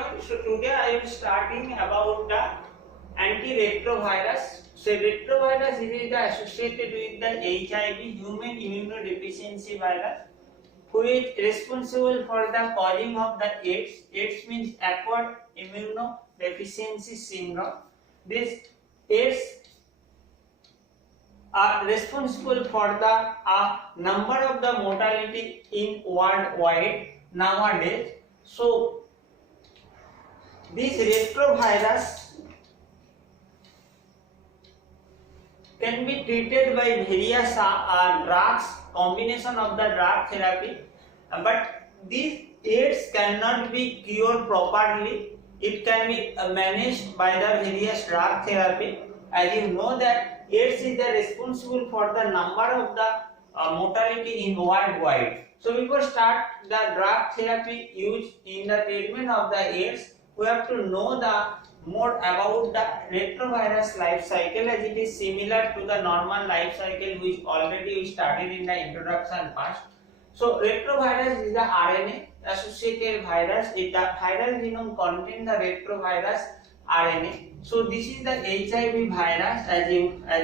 everyone. So today I am starting about the antiretrovirus. So retrovirus is associated with the HIV, human immunodeficiency virus, who is responsible for the causing of the AIDS. AIDS means acquired immunodeficiency syndrome. This AIDS are responsible for the number of the mortality in worldwide nowadays. So this retrovirus can be treated by various drugs, combination of the drug therapy, but this AIDS cannot be cured properly. It can be managed by the various drug therapy. As you know that AIDS is the responsible for the number of the mortality in worldwide. So before start the drug therapy used in the treatment of the AIDS, we have to know the more about the retrovirus life cycle, as it is similar to the normal life cycle which already we studied in the introduction past. So retrovirus is the RNA associated virus. The viral genome contains the retrovirus RNA. So this is the HIV virus, as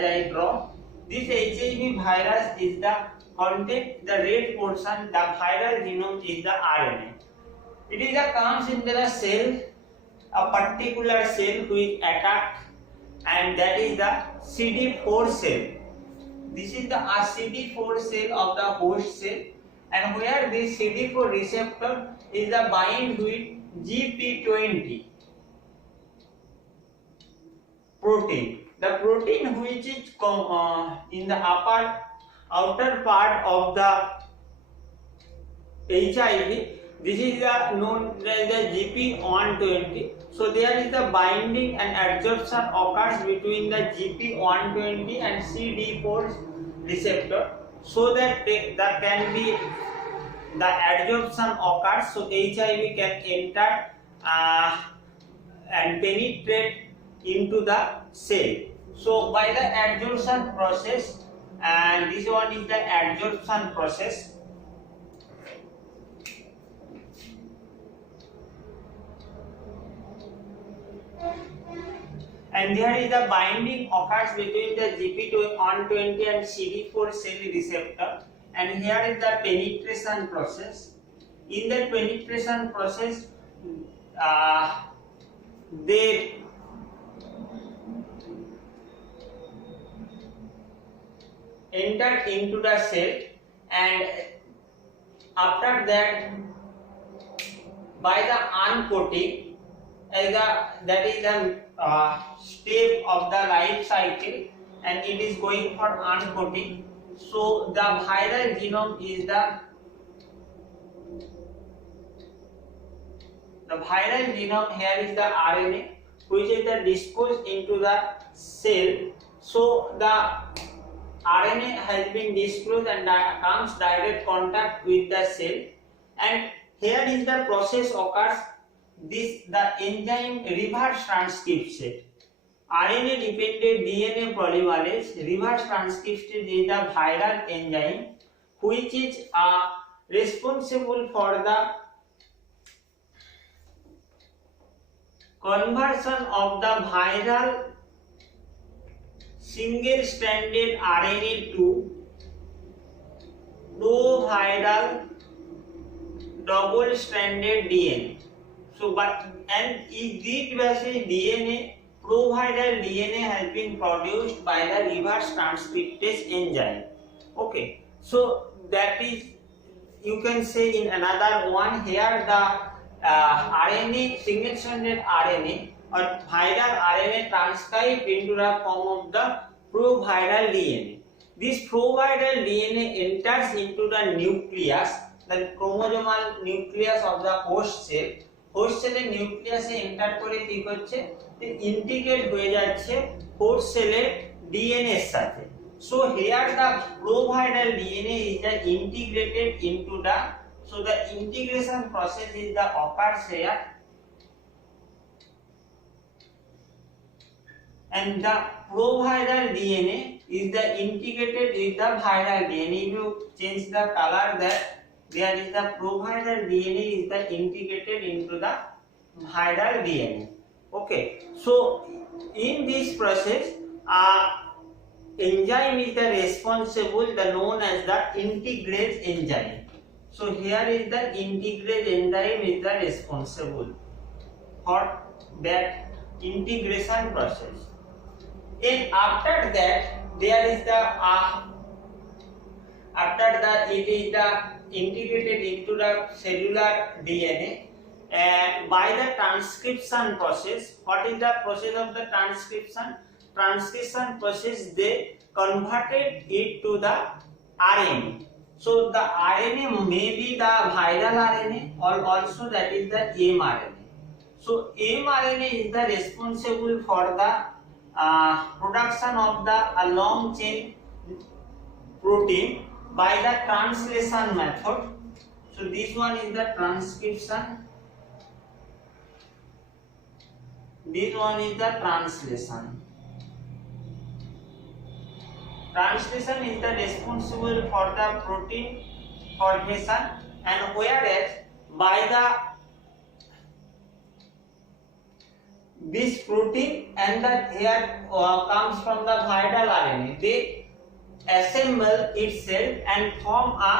I draw. This HIV virus is the content, the red portion, the viral genome is the RNA. It is a comes into the cell, a particular cell which attack, and that is the CD4 cell. This is the CD4 cell of the host cell, and where this CD4 receptor is the bind with GP20 protein. The protein which is in the outer part of the HIV, this is known as the GP120. So there is the binding and adsorption occurs between the GP120 and CD4 receptor, so that there can be the adsorption occurs, so HIV can enter and penetrate into the cell. So by the adsorption process, and this one is the adsorption process. And there is the binding occurs between the GP120 and CD4 cell receptor, and here is the penetration process. In the penetration process, they enter into the cell, and after that, by the uncoating, that is the step of the life cycle, and it is going for uncoating. So the viral genome is the viral genome. Here is the RNA which is disposed into the cell. So the RNA has been disclosed and comes direct contact with the cell, and here is the process occurs. The enzyme reverse transcription, RNA dependent DNA polymerase reverse transcription is the viral enzyme which is responsible for the conversion of the viral single-stranded RNA to proviral double-stranded DNA. So, in this basic DNA, proviral DNA has been produced by the reverse transcriptase enzyme. Okay, so that is, you can say in another one, here the RNA, single-stranded RNA or viral RNA transcribed into the form of the proviral DNA. This proviral DNA enters into the nucleus, the chromosomal nucleus of the host cell. Host সেলের নিউক্লিয়াসে enter করে কি করছে, integrate হয়ে যাচ্ছে host সেলের DNA এর সাথে। So here the proviral DNA is the integrated into the, so the integration process is the occurs here, and the proviral DNA is the integrated with the viral DNA. If you change the color, that there is the proviral DNA is the integrated into the viral DNA. Okay, so in this process, enzyme is the responsible, the known as the integrase enzyme. So here is the integrase enzyme is the responsible for that integration process. And after that, there is the after that it is the integrated into the cellular DNA and by the transcription process. What is the process of the transcription? Transcription process, they converted it to the RNA. So the RNA may be the viral RNA or also that is the mRNA. So mRNA is the responsible for the production of the long chain protein by the translation method. So this one is the transcription. This one is the translation. Translation is the responsible for the protein formation, and whereas by the this protein and that here comes from the viral RNA, they assemble itself and form a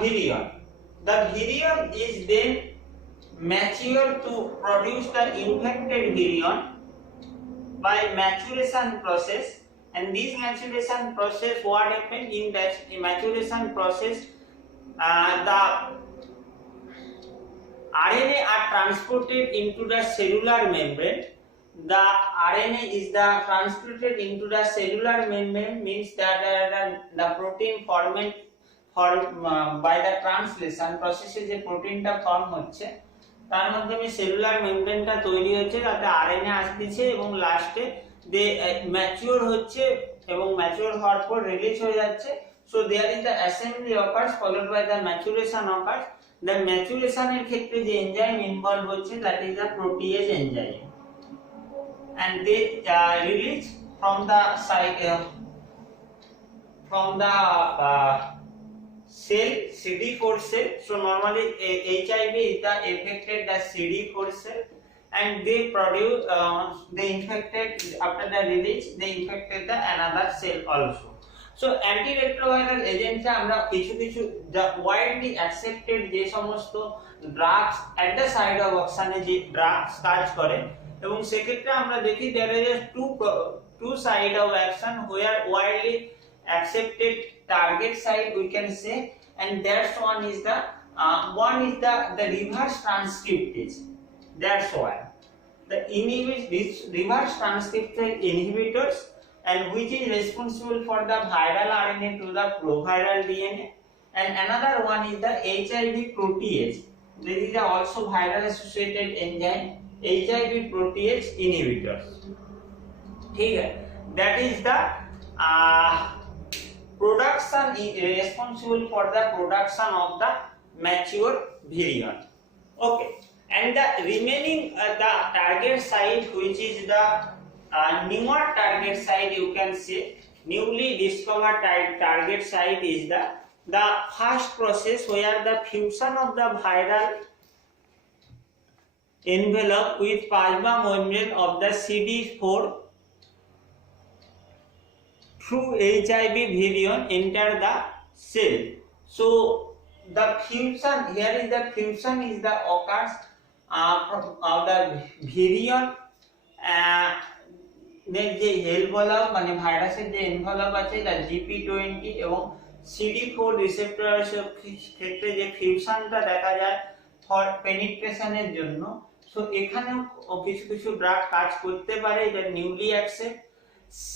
virion. The virion is then mature to produce the infected virion by maturation process, and this maturation process, what happened in that maturation process, the RNA are transported into the cellular membrane. The RNA is the transported into the cellular membrane, means that the protein formed by the translation process যে প্রোটিনটা form হচ্ছে তার মাধ্যমে cellular মেমব্রেনটা তৈরি হচ্ছে, তাতে RNA আসছে এবং লাস্টে দে ম্যাচিউর হচ্ছে এবং ম্যাচিউর হওয়ার পর রিলিজ হয়ে যাচ্ছে। So there is the assembly occurs followed by the maturation occurs. The ম্যাচুরেশনের ক্ষেত্রে যে এনজাইম ইনভলভ হচ্ছে that is the protease enzyme, and they release from the cell CD4 cell. So normally HIV is the affected the CD4 cell, and they produce they infected after the release they infected the another cell also. So antiretroviral agent আমরা কিছু কিছু the widely accepted যে সমস্ত drugs at the site of action যে drugs কাজ করে, এবং সেক্ষেত্রে আমরা দেখি there is two side of action where widely accepted target site we can say, and that's one is the reverse transcriptase. That's why the reverse transcriptase inhibitors, and which is responsible for the viral RNA to the proviral DNA, and another one is the HIV protease. This is also viral associated enzyme, HIV protease inhibitors. ठीक है, that is the production responsible for the production of the mature virion. Okay, and the remaining the target site, which is the newer target site, you can say newly discovered target site is the first process where the fusion of the viral envelope with plasma membrane of the CD4 through HIV virion enter the cell. So the fusion here is the fusion is the occurs of the virion যে envelope মানে ভাইরাসের যে envelope আছে যা GP20 এবং CD4 রিসেপ্টরের ক্ষেত্রে যে ফিউশনটা দেখা যায় ফর পেনিট্রেশনের জন্য। সো এখানেও কিছু কিছু ড্রাগ কাজ করতে পারে, এটা newly accept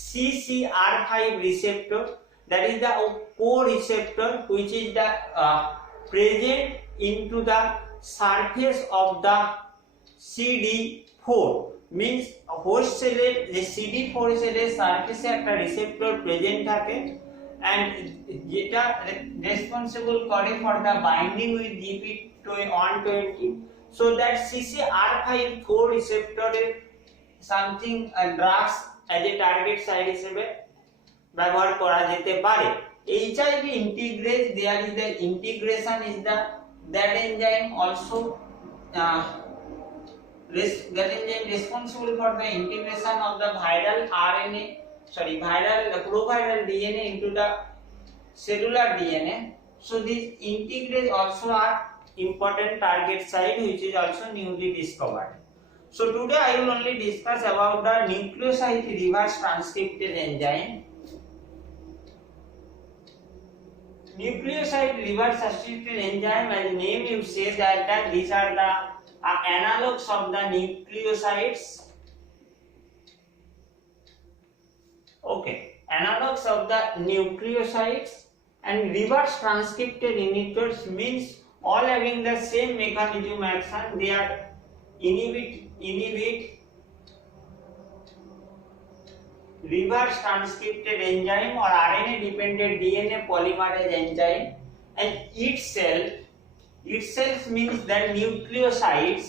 CCR5 receptor, that is the co-receptor which is the present into the surface of the CD4, means host cell the CD4 cell surface একটা receptor present থাকে, and যেটা responsible করে for the binding with GP120, so that CCR5 co-receptor something drugs as a target site হিসেবে ব্যবহার করা যেতে পারে। HIV integrase, there is the integration is the that enzyme also that enzyme responsible for the integration of the viral proviral DNA into the cellular DNA. So these integrase also are important target site which is also newly discovered. So today I will only discuss about the nucleoside reverse transcriptase enzyme. Nucleoside reverse transcriptase enzyme, as name you say that these are the analogs of the nucleosides. Okay, analogs of the nucleosides, and reverse transcriptase inhibitors means all having the same mechanism action. They are inhibit reverse transcriptase enzyme or RNA dependent DNA polymerase enzyme, and itself means that nucleosides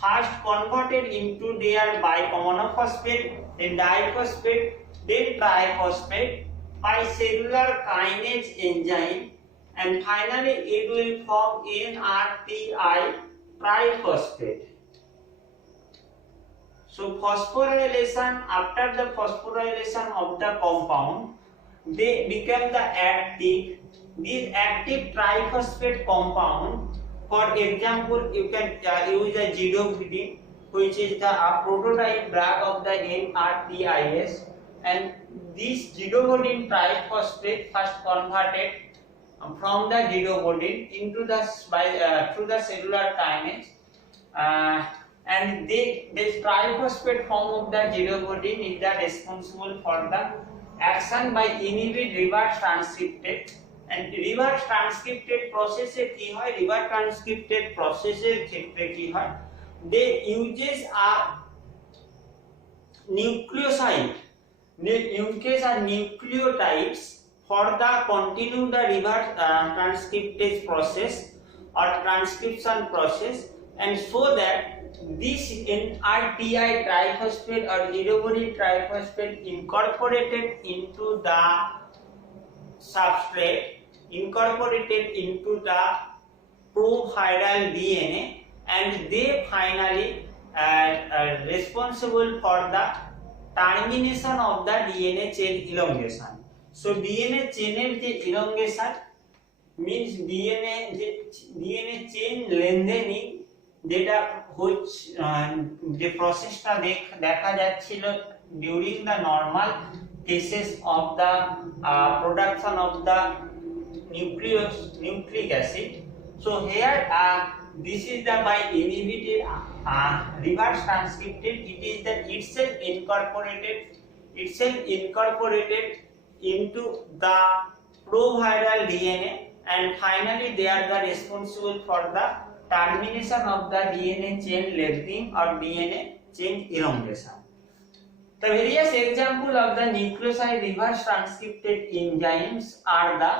first converted into their monophosphate, then diphosphate, then triphosphate by cellular kinase enzyme, and finally it will form NRTI triphosphate. So phosphorylation, after the phosphorylation of the compound, they become the active. This active triphosphate compound, for example, you can use the zidovudine, which is the prototype drug of the NRTIS, and this zidovudine triphosphate first converted from the zidovudine into the through the cellular kinase, and this triphosphate form of the zidovudine is the responsible for the action by inhibit reverse transcriptase. And reverse transcriptase process কি হয়, reverse transcriptase process এর ক্ষেত্রে কি হয়, they uses a nucleoside nucleotides for the continue the reverse transcriptase process or transcription process, and so that this NRTI triphosphate or zidovudine triphosphate incorporated into the substrate, incorporated into the proviral DNA, and they finally responsible for the termination of the DNA chain elongation. So DNA chain elongation means DNA chain lengthening, যেটা যে প্রসেসটা দেখা যাচ্ছিল during the normal cases of the production of the nucleic acid. So here this is the by inhibited reverse transcriptase, it is that itself incorporated into the proviral DNA, and finally they are the responsible for the termination of the DNA chain lengthening or DNA chain elongation. The various examples of the nucleoside reverse transcriptase enzymes are the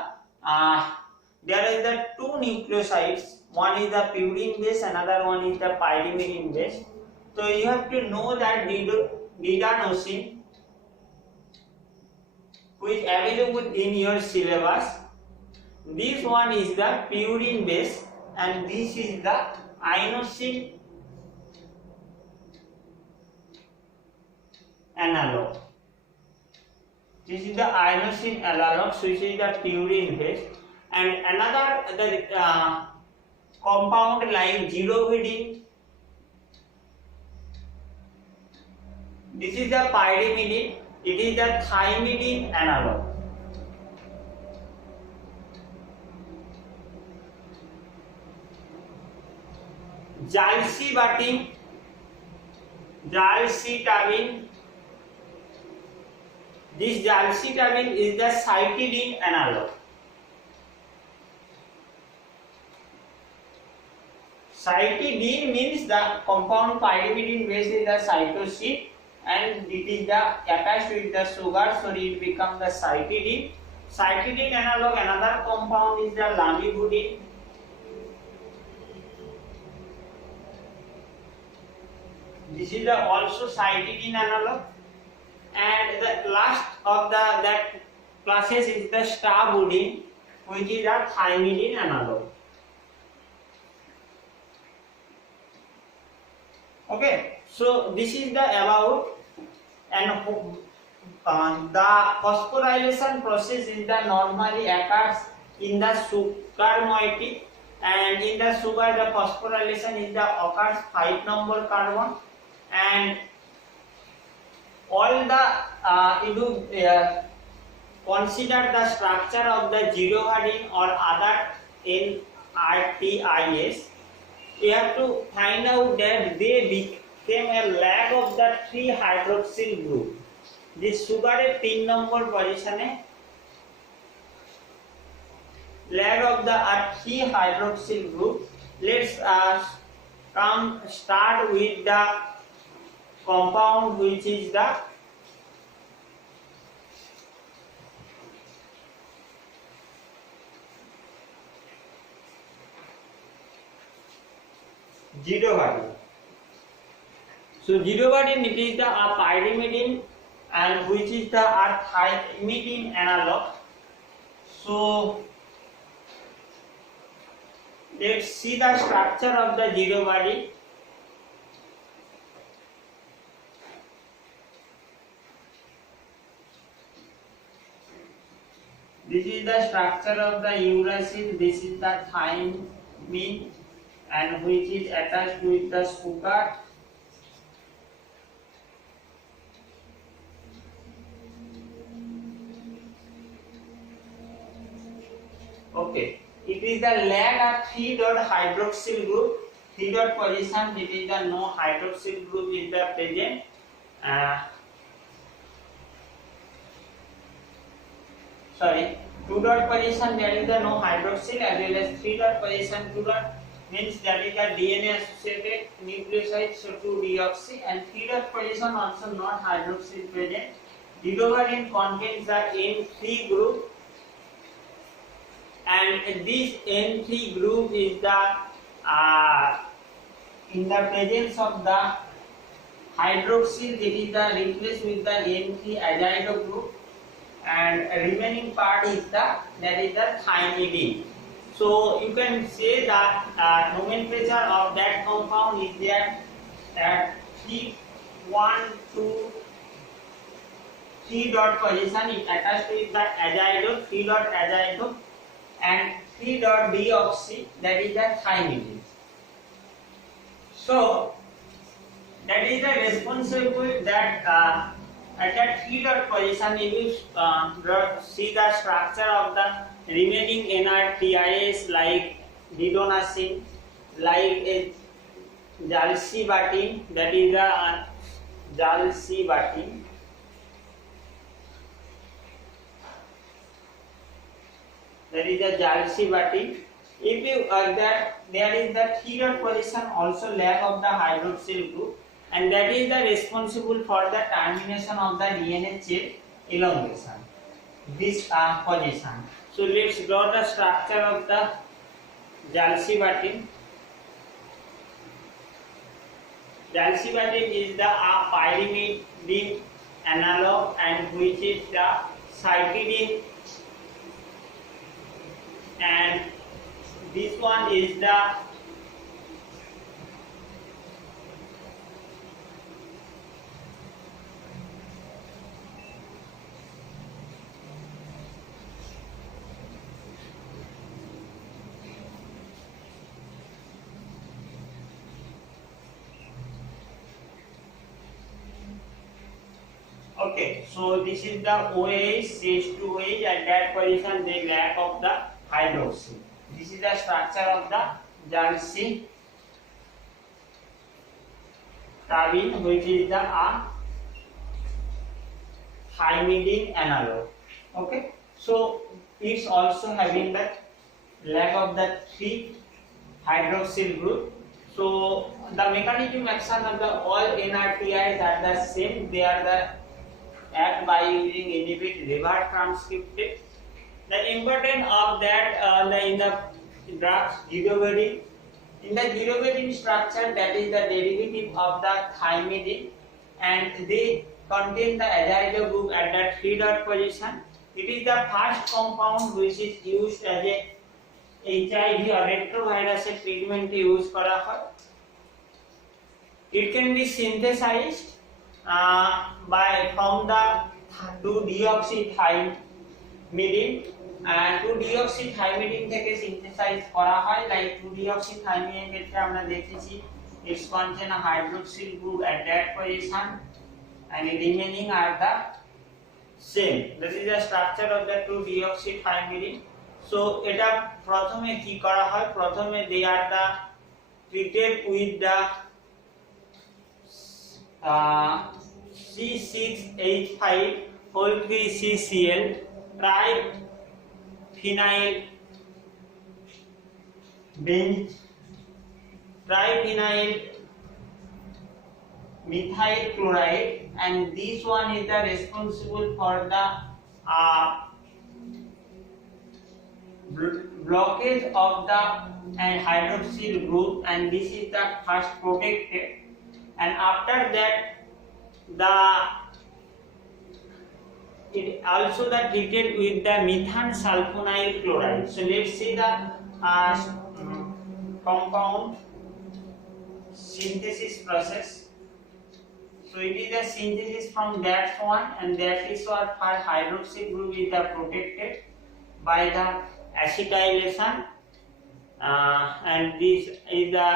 there is the two nucleosides, one is the purine base, another one is the pyrimidine base. So you have to know that didanosine, which is available in your syllabus. This one is the purine base and this is the inosine analog. This is the inosine analog, so this is the purine base, and another the compound like zidovudine. This is the pyrimidine. It is the thymidine analog. Jalcitabine. This jalcitabine is the cytidine analog. Cytidine means the compound pyrimidine base is the cytosine, and it is the attached with the sugar, so it becomes the cytidine. Cytidine analog, another compound is the lamivudine. This is the also cytidine analog, and the last of that classes is the stabudine, which is a thymidine analog. Okay, so this is the about, and the phosphorylation process is the normally occurs in the sugar moiety, and in the sugar the phosphorylation is the occurs 5 number carbon, and all the consider the structure of the gyrovarin or other NRTIS. You have to find out that they became a lag of the 3 hydroxyl group. This sugar is 3 number position, lag of the 3 hydroxyl group. Let's start with the compound which is the gyrovarin. So gyrovarin, it is the pyrimidine, and which is the thymidine analog. So let's see the structure of the gyrovarin. This is the structure of the uracil. This is the thymine, and which is attached with the sugar. Okay, it is the lag of 3 dot hydroxyl group, 3 dot position. It is the no hydroxyl group is the present. Sorry, 2 dot position there is the no hydroxyl, as well as 3 dot position 2 dot means that is the DNA associated nucleoside, so 2-deoxy, and 3 dot position also not hydroxyl present. Gyrovarin contains the N3 group, and this N3 group is the in the presence of the hydroxyl, it is the replaced with the N3 azido group, and remaining part is the thymidine. So you can say that nomenclature of that compound is there at 3 dot position is attached with the azido, 3 dot azido, and 3 dot deoxy, that is the thymidine. So that is the responsible that at that 3 dot position you will see the structure of the remaining NRTIS like didonasin, like a jalcibatin, that is the jalcibatin. That is the jalcibatin. If you that there is the 3 dot position also lag of the hydroxyl group, and that is the responsible for the termination of the DNA chain elongation. This position. So let's draw the structure of the jalcibatin. Jalcibatin is the pyrimidine analog, and which is the cytidine, and this one is the okay, so this is the OH, H2OH, at that position they lack of the hydroxyl. This is the structure of the jalcitabine, which is the thymidine analog. Okay, so it's also having the lack of the 3 hydroxyl group. So the mechanism action of the all NRTIs are the same. They are the act by using inhibit liver transcriptase. The importance of that in the drugs gyrovarin. In the gyrovarin structure, that is the derivative of the thymidine, and they contain the azido group at the 3 dot position, It is the first compound which is used as a HIV or retrovirus treatment use করা হয়. It can be synthesized by from the 2-deoxythymidine and 2-deoxythymidine থেকে synthesize করা হয়. Like 2-deoxythymidine ক্ষেত্রে আমরা দেখেছি it contains a hydroxyl group at that position and the remaining are the same. This is the structure of the 2-deoxythymidine. So এটা প্রথমে কি করা হয়, প্রথমে they are the treated with the C6H5 whole 3CCl triphenyl methyl chloride, and this one is the responsible for the blockage of the hydroxyl group, and this is the first protected, and after that it also the treated with the methanesulfonyl chloride. So let's see the compound synthesis process. So it is the synthesis from that one, and that is what for hydroxyl group is the protected by the acetylation, and this is the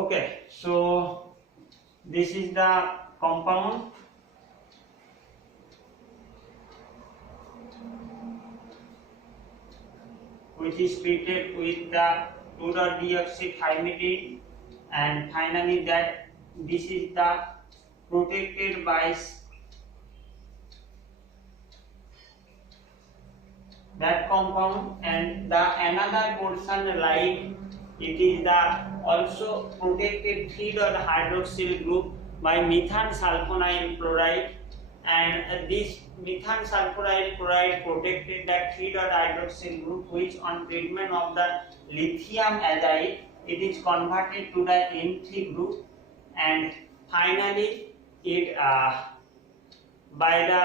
okay. So this is the compound which is treated with the 2-deoxythymidine, and finally that this is the protected by that compound, and the another portion like it is the also protected 3-hydroxyl group by methanesulfonyl chloride, and this methanesulfonyl chloride protected that 3-hydroxyl group, which on treatment of the lithium azide it is converted to the N3 group, and finally it by the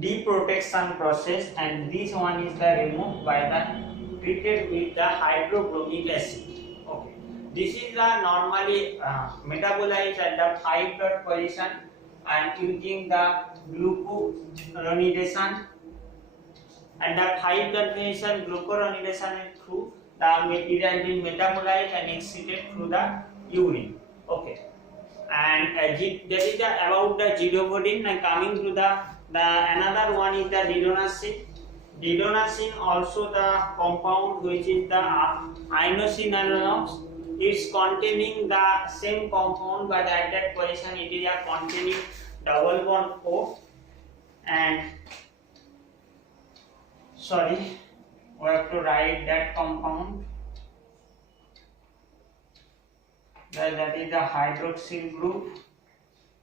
deprotection process, and this one is the removed by the treated with the hydrochloric acid. Okay, this is the normally metabolized at the 5 position and using the glucuronidation, and the 5 position glucuronidation through the material being metabolized and excreted through the urine. Okay, and that is the about the zidovudine. And coming to the another one is the didonasin. Didonasin also the compound which is the inosine analogs. It's containing the same compound, but at that position it is containing double bond O, and sorry, we have to write that compound. That is the hydroxyl group,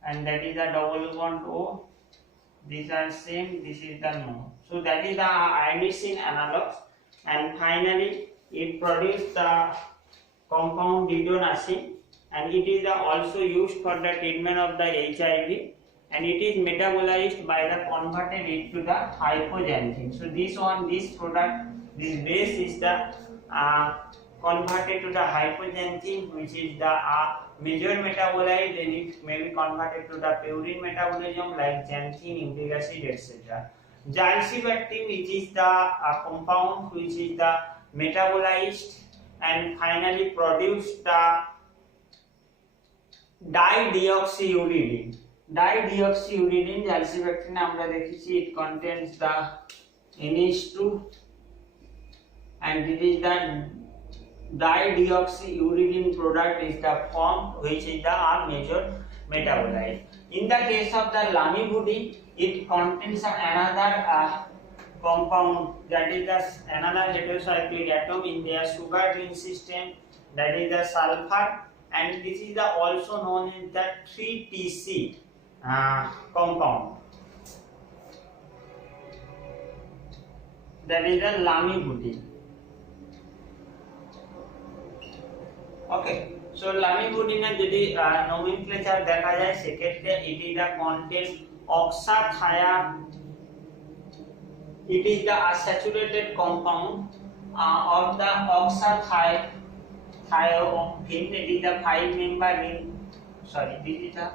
and that is the double bond O. These are same, this is the no. So that is the inosine analogs, and finally it produces the compound didonasin, and it is also used for the treatment of the HIV, and it is metabolized by the converted into the hypoxanthine. So this product, this base is the converted to the hypoxanthine, which is the major metabolite, then it may be converted to the purine metabolism like xanthine, uric acid, etc. Zalsibactam, which is the compound which is the metabolized and finally produce the dideoxyuridine. Dideoxyuridine zalsibactam আমরা দেখেছি it contains the NH2, and it is the dideoxyuridine product is the form which is the major metabolite. In the case of the lamivudine, it contains another compound, that is the another heterocyclic atom in their sugar ring system, that is the sulfur, and this is the also known as the 3TC compound. That is the lamivudine. Okay, so lamivudine যদি nomenclature দেখা যায় সেক্ষেত্রে it is the content oxathia. It is the unsaturated compound of the oxathiophene. It is the 5-member ring. Sorry, this is the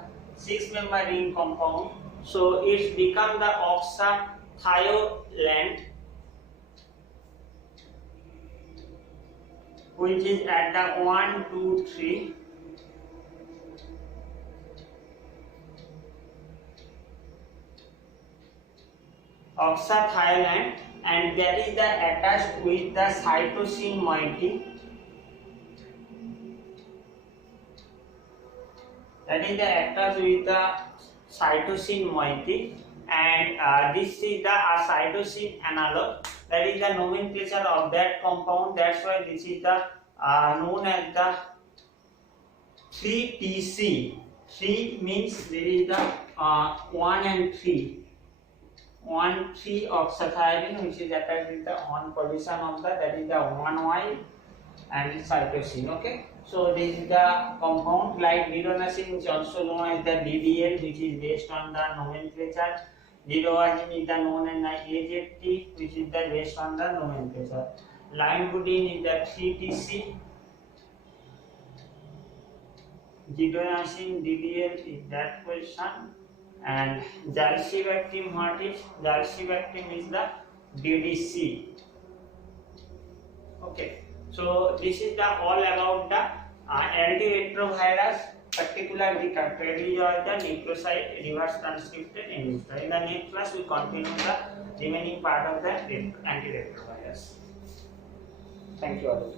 6-member ring compound. So it's become the oxathioland, which is at the 1, 2, 3. Oxathioland, and that is the attached with the cytosine moiety. That is the attached with the cytosine moiety, and this is the cytosine analog. That is the nomenclature of that compound. That's why this is the known as the 3TC. 3 means there is the 1 and 3. 1,3 oxathioline, which is attached with the 1 position of the, that is the 1Y and cytosine. Okay, so this is the compound. Like dironacin is also known as the DDL, which is based on the nomenclature. Diroazine is the known as the AZT, which is the based on the nomenclature. Lamivudine is the 3TC. Dironacin DDL is that position. And zalcibactam, what is zalcibactam is the DDC. Okay, so this is the all about the antiretrovirus, particularly characterized the nucleoside reverse transcripted inducer. In the next class we continue the remaining part of the antiretrovirus. Thank you all.